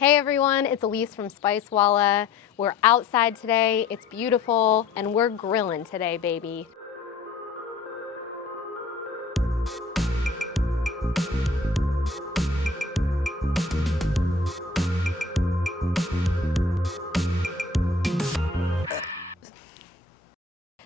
Hey everyone, it's Alyse from Spicewalla. We're outside today, it's beautiful, and we're grilling today, baby.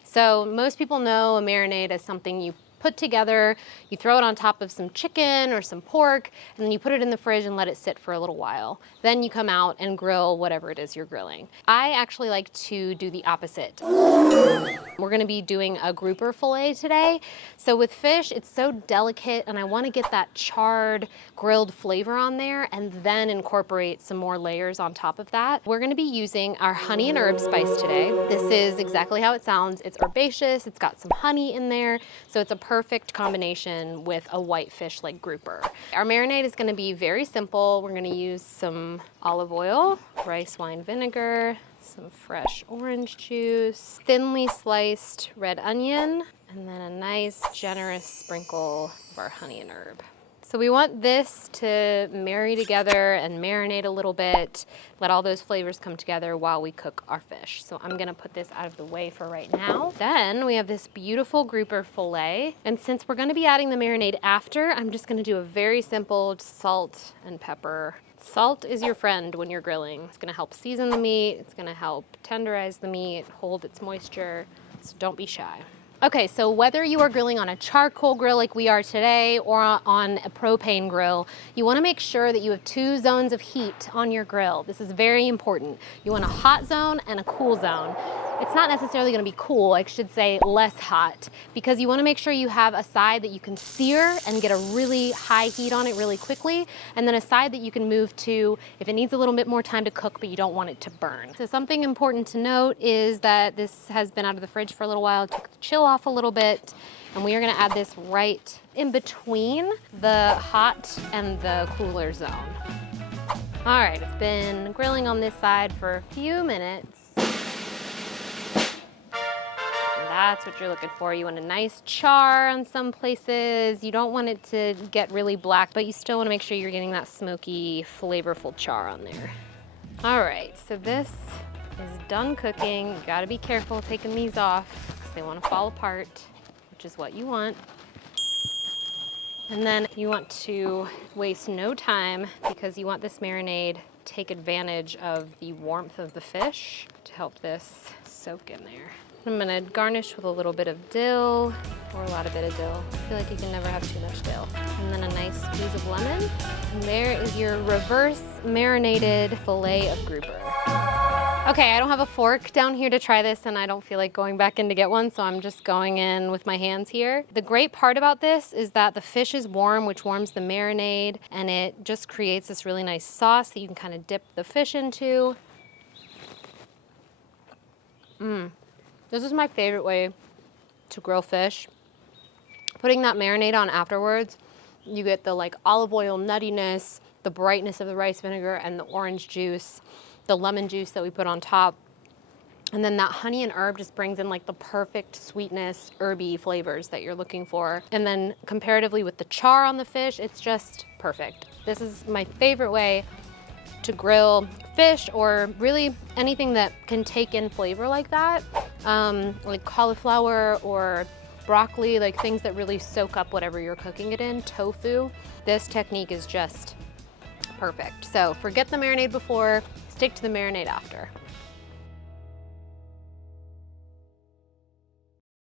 So most people know a marinade as something you put together, you throw it on top of some chicken or some pork, and then you put it in the fridge and let it sit for a little while. Then you come out and grill whatever it is you're grilling. I actually like to do the opposite. We're gonna be doing a grouper fillet today. So with fish, it's so delicate and I wanna get that charred grilled flavor on there and then incorporate some more layers on top of that. We're gonna be using our honey and herb spice today. This is exactly how it sounds. It's herbaceous, it's got some honey in there, so it's a perfect combination with a white fish like grouper. Our marinade is gonna be very simple. We're gonna use some olive oil, rice wine vinegar, some fresh orange juice, thinly sliced red onion, and then a nice generous sprinkle of our honey and herb. So we want this to marry together and marinate a little bit, let all those flavors come together while we cook our fish. So I'm gonna put this out of the way for right now. Then we have this beautiful grouper fillet. And since we're gonna be adding the marinade after, I'm just gonna do a very simple salt and pepper. Salt is your friend when you're grilling. It's gonna help season the meat, it's gonna help tenderize the meat, hold its moisture, so don't be shy. Okay, so whether you are grilling on a charcoal grill like we are today or on a propane grill, you wanna make sure that you have 2 zones of heat on your grill. This is very important. You want a hot zone and a cool zone. It's not necessarily gonna be cool, I should say less hot, because you wanna make sure you have a side that you can sear and get a really high heat on it really quickly, and then a side that you can move to if it needs a little bit more time to cook but you don't want it to burn. So something important to note is that this has been out of the fridge for a little while, took the chill off a little bit, and we are gonna add this right in between the hot and the cooler zone. All right, it's been grilling on this side for a few minutes. That's what you're looking for. You want a nice char on some places. You don't want it to get really black, but you still want to make sure you're getting that smoky, flavorful char on there. All right, so this is done cooking. You gotta be careful taking these off because they want to fall apart, which is what you want. And then you want to waste no time because you want this marinade to take advantage of the warmth of the fish to help this soak in there. I'm gonna garnish with a little bit of dill, or a lot of bit of dill. I feel like you can never have too much dill. And then a nice squeeze of lemon. And there is your reverse marinated fillet of grouper. Okay, I don't have a fork down here to try this and I don't feel like going back in to get one, so I'm just going in with my hands here. The great part about this is that the fish is warm, which warms the marinade, and it just creates this really nice sauce that you can kind of dip the fish into. This is my favorite way to grill fish. Putting that marinade on afterwards, you get the like olive oil nuttiness, the brightness of the rice vinegar and the orange juice, the lemon juice that we put on top. And then that honey and herb just brings in like the perfect sweetness, herby flavors that you're looking for. And then comparatively with the char on the fish, it's just perfect. This is my favorite way to grill fish, or really anything that can take in flavor like that, like cauliflower or broccoli, like things that really soak up whatever you're cooking it in, tofu. This technique is just perfect. So forget the marinade before, stick to the marinade after.